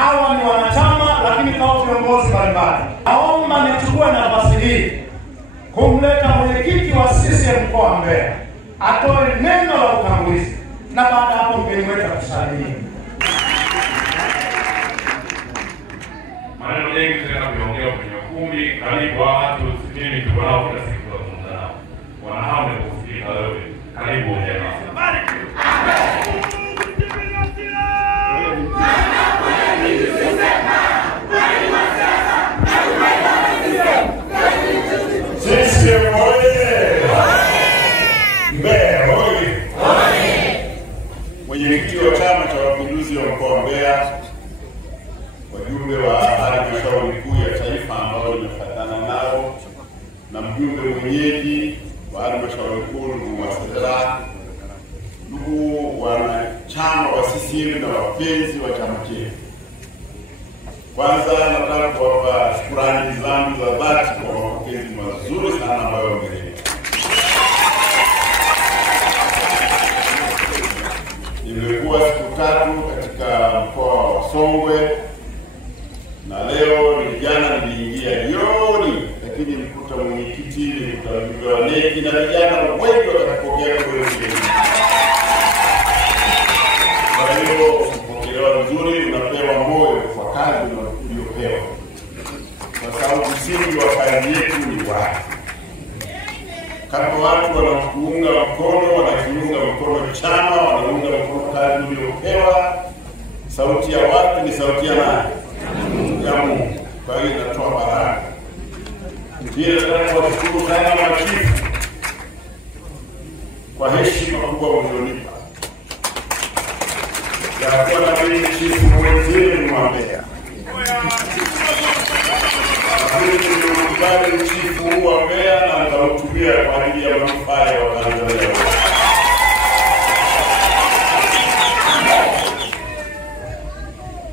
hawa ni wanachama, lakini kama viongozi mbalimbali. Naomba nichukue nafasi hii kumleta mwenyekiti wa CCM mkoa wa Mbeya atoe neno la utangulizi, na baada hapo mgeni wetu akusalimie. Maneno mengi tena kuongea kwenye ukumbi, karibu watu mimi tuko nao kila siku tunazungumza nao. Wana hamu ya kusikiliza wewe. Karibu ongea nao. CCM oye! Mbeya oye! Mwenyekiti wa Chama cha Mapinduzi wa mkoa wa Mbeya, wajumbe wa halmashauri kuu ya taifa ambao nimefuatana nao, na mjumbe mwenyeji wa halmashauri kuu ndugu Wasera, ndugu wanachama wa CCM na wapenzi wa chama chetu. Kwanza nataka kuwapa shukrani zangu za dhati kwa mapokezi mazuri sana ambayo wamenipa. Nimekuwa siku 3 katika mkoa wa Songwe, na leo jana niliingia jioni, lakini nilikuta mwenyekiti, nilikuta mjumbe wa NEC na vijana wengi wakapokea kwa wengine. Kwa hiyo kupokelewa vizuri, unapewa moyo kwa kazi uliyopewa, kwa sababu msingi wa kazi yetu ni watu. Kama watu wanakuunga mkono, wanakiunga mkono chama, wanaunga mkono kazi uliyopewa, sauti ya watu ni sauti ya nani? Ya Mungu. Kwa hiyo inatoa baraka. Ndiyo nataka kuwashukuru sana machifu kwa heshima kubwa mlionipa ya kuwa na mimi chifu mwenzenu wa Mbeya. Lakini nilikubali chifu wa Mbeya na nitautumia kwa ajili ya manufaa ya Watanzania wote.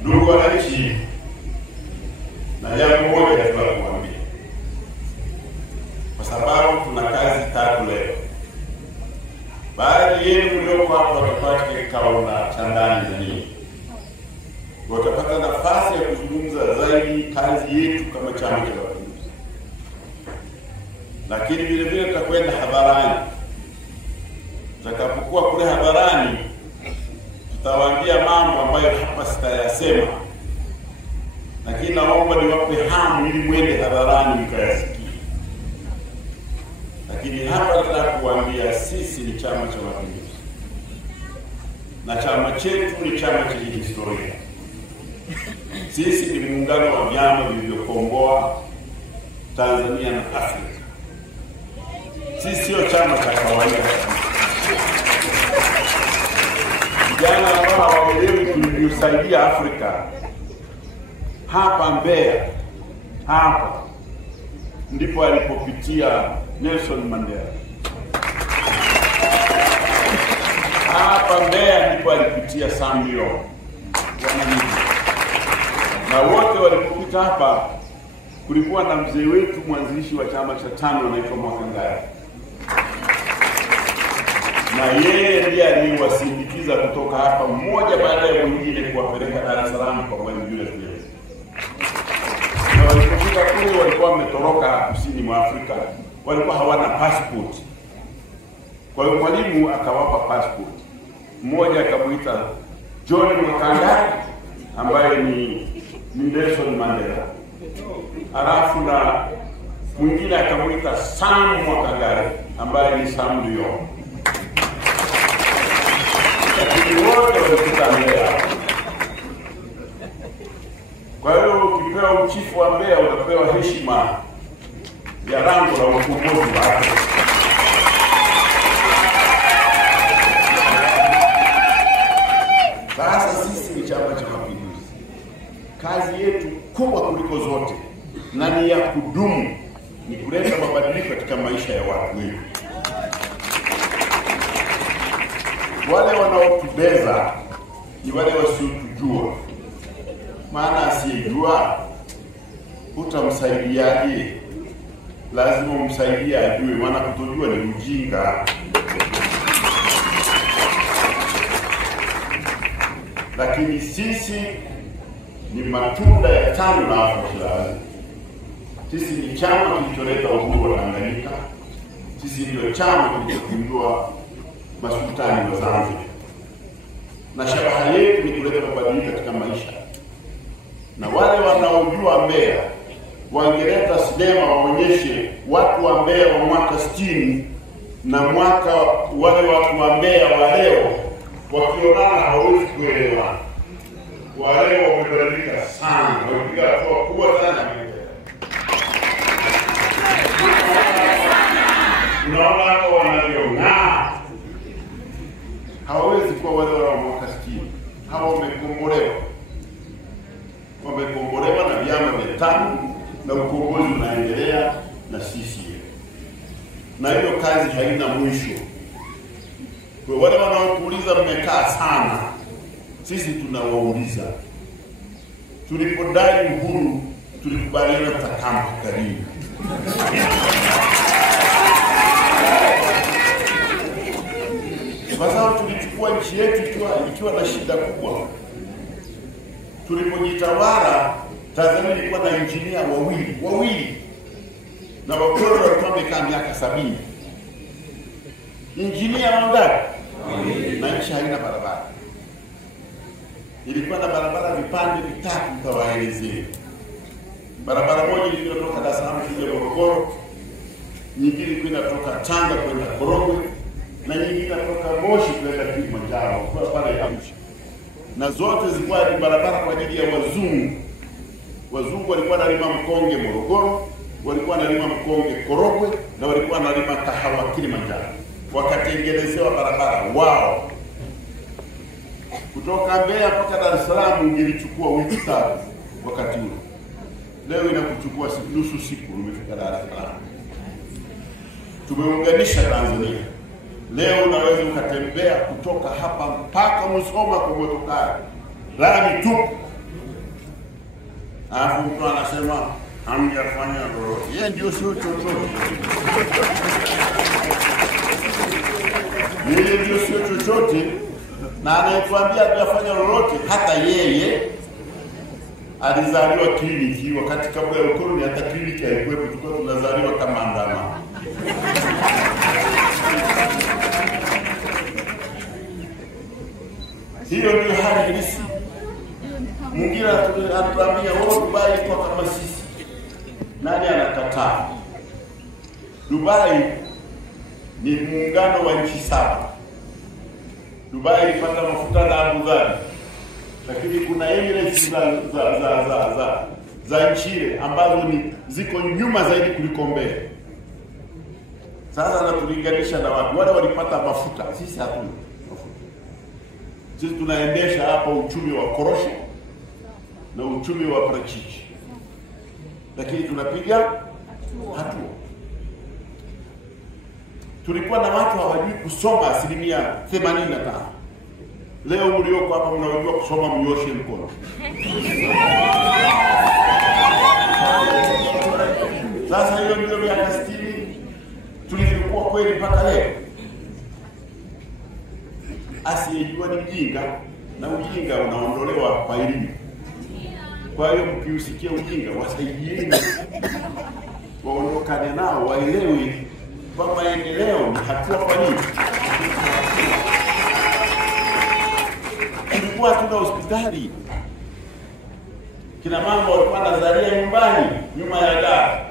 Ndugu wananchi, na jambo moja tunakuambia, kwa sababu tuna kazi 3 leo. Baadhi yenu mlioko hapa watapata kikao na chandani za nini, watapata nafasi ya kuzungumza zaidi kazi yetu kama Chama cha Mapinduzi. Lakini vile vile tutakwenda hadharani. Tutakapokuwa kule hadharani, tutawaambia mambo ambayo hapa sitayasema, lakini naomba niwape hamu ili mwende hadharani mkayasikie. Lakini hapa nataka kuambia sisi ni Chama cha Mapinduzi, na chama chetu ni chama chenye historia. Sisi ni muungano wa vyama vilivyokomboa Tanzania na Afrika. Sisi sio chama cha kawaida. Vijana ambao hawaelewi tulivyosaidia Afrika, hapa Mbeya, hapa ndipo alipopitia Nelson Mandela. Hapa Mbeya ndipo alipitia Samio, na wote walipopita hapa kulikuwa na mzee wetu mwanzilishi wa chama cha TANU anaitwa Mwakangara, na yeye ndiye aliwasindikiza kutoka hapa mmoja baada ya mwingine kuwapeleka Dar es Salaam kwa Mwalimu Julius Nyerere. Na walipofika kule walikuwa wametoroka kusini mwa Afrika, walikuwa hawana passport. Kwa hiyo Mwalimu akawapa passport. Mmoja akamuita John Mwakangara ambaye ni Nelson Mandela, alafu na mwingine akamuita Sam Mwakangara ambaye ni Sam Nujoma. Lakini wote walikuta Mbeya. Kwa hiyo ukipewa uchifu wa Mbeya unapewa heshima ya rango la ukombozi wa Afrika. Sasa sisi ni Chama cha Mapinduzi. Kazi yetu kubwa kuliko zote na ni ya kudumu ni kuleta mabadiliko katika maisha ya watu wetu. Wale wanaotubeza ni wale wasiotujua. Maana asiyejua utamsaidiaje? Lazima umsaidie ajue, maana kutojua ni ujinga. Lakini sisi ni matunda ya TANU na Afro-Shirazi. Sisi ni chama kilicholeta uhuru wa Tanganyika. Sisi ndio chama kilichopindua masultani wa Zanzibar. Na shabaha yetu ni kuleta mabadiliko katika maisha. Na wale wanaojua Mbeya wangeleta sinema waonyeshe watu wa Mbeya wa mwaka 60 na mwaka wale watu wa Mbeya wa leo, wakionana hawezi kuelewa. Wale wamebadilika sana, wamepiga hatua kubwa sana. Unaona hapa wanavyong'aa. Hawezi kuwa wale wa mwaka 60. Hawa wamekombolewa. Wamekombolewa na vyama vya TANU na ukombozi unaendelea na CCM. Na hiyo kazi haina mwisho. Kwa wale wanaokuuliza mmekaa sana, sisi tunawauliza. Tulipodai uhuru, tulikubaliana tutakaa karibu. Kwa sababu tulichukua nchi yetu ikiwa na shida kubwa. Tulipojitawala, Tanzania ilikuwa na injinia wawili. Na wakoloni walikuwa wamekaa miaka 70. Injinia wangapi? Na nchi haina barabara. Ilikuwa na barabara vipande vitatu nitawaelezea. Barabara moja ilikuwa inatoka Dar es Salaam kuja Morogoro, nyingine ilikuwa inatoka Tanga kwenda Korogwe, na nyingine inatoka Moshi kwenda Kilimanjaro kwa pale Arusha. Na zote zilikuwa ni barabara kwa ajili ya wazungu. Wazungu walikuwa wanalima mkonge Morogoro, walikuwa wanalima mkonge Korogwe, na walikuwa wanalima kahawa Kilimanjaro. Wakatengenezewa barabara wao. Kutoka Mbeya mpaka Dar es Salaam ingelichukua wiki 3 wakati ule. Leo inakuchukua nusu siku umefika Dar es Salaam. Tumeunganisha Tanzania. Leo unaweza ukatembea kutoka hapa mpaka Musoma kwa motokari. Lami tu. Alafu mtu anasema hamjafanya lolote. Yeye ndio sio chochote. Yeye ndio sio chochote. Na anayetuambia hajafanya lolote, hata yeye alizaliwa kliniki wakati kabla ya ukoloni, hata kliniki haikuwepo, tulikuwa tunazaliwa kama ndama. Hiyo ndio hali halisi. Mwingine anatuambia Dubai kwa kama sisi. Nani anakataa? Dubai ni muungano wa nchi 7. Dubai ilipata mafuta na Abu Dhabi. Lakini kuna Emirates za nchi ambazo ni ziko nyuma zaidi kuliko Mbeya. Sasa natulinganisha na watu wale walipata mafuta, sisi hatuna mafuta. Sisi tunaendesha hapa uchumi wa korosho na uchumi wa parachichi. Lakini tunapiga hatua. Tulikuwa na watu hawajui kusoma 85%. Leo mlioko hapa mnaojua kusoma mnyoshe mkono. Sasa hiyo ndio miaka 60 tulivyokuwa kweli mpaka leo. Asiyejua ni mjinga, na ujinga unaondolewa kwa elimu. Kwa hiyo mkiusikia ujinga, wasaidieni waondokane nao, waelewe kwa maendeleo ni hatua kwa nini. Tulikuwa tuna hospitali. Kina mama walikuwa wanazalia nyumbani, nyuma ya gari.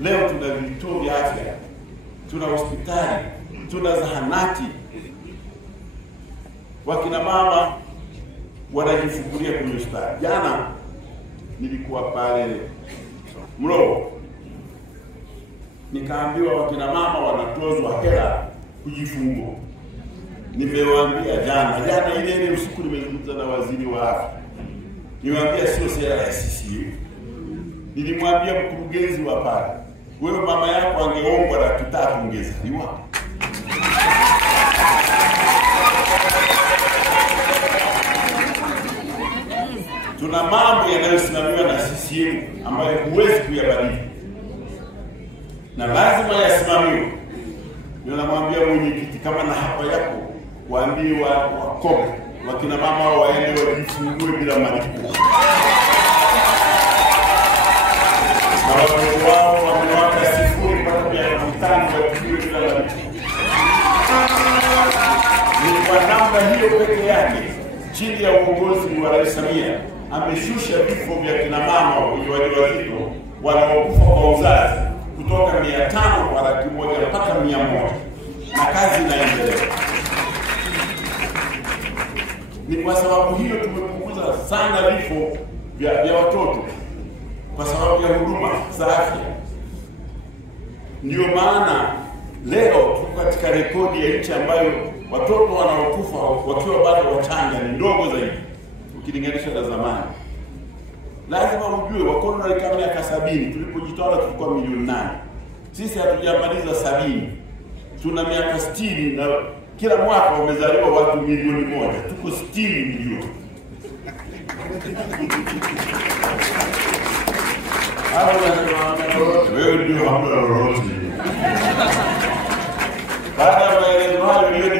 Leo tuna vituo vya afya, tuna hospitali, tuna zahanati. Wakina mama wanajifungulia kwenye hospitali. Jana nilikuwa pale Mlowo. Nikaambiwa wakina mama wanatozwa hela kujifungua. Nimewaambia jana ile usiku nimezungumza na waziri wa afya. Niwaambia sio sera ya CCM. Nilimwambia mkurugenzi wa pale, wewe mama yako angeombwa 3 ungezaliwa. Tuna mambo yanayosimamiwa na CCM ambayo huwezi kuyabadili. Na lazima yasimamiwe. Ndio namwambia mwenyekiti, kama na hapa yako waambie wakome wakina mama waende wajifungue bila malipo. Na watoto wao wamewaka 0 mpaka miaka 5 wajifungue bila malipo. Ni kwa namna hiyo peke yake, chini ya uongozi wa Rais Samia, ameshusha vifo vya kina mama wajawazito wanaokufa kwa uzazi kutoka 500 kwa 100 mpaka 100, na kazi inaendelea. Ni kwa sababu hiyo tumepunguza sana vifo vya watoto kwa sababu ya huduma za afya. Ndio maana leo tuko katika rekodi ya nchi ambayo watoto wanaokufa wakiwa bado wachanga ni ndogo zaidi ukilinganisha na zamani. Lazima ujue wakoloni kama miaka 70 tulipojitawala tulikuwa milioni 8. Sisi hatujamaliza 70. Tuna miaka 60 na kila mwaka wamezaliwa watu milioni 1. Tuko 60 milioni. Wewe ndio hamna lolote. Baada ya maelezo hayo milioni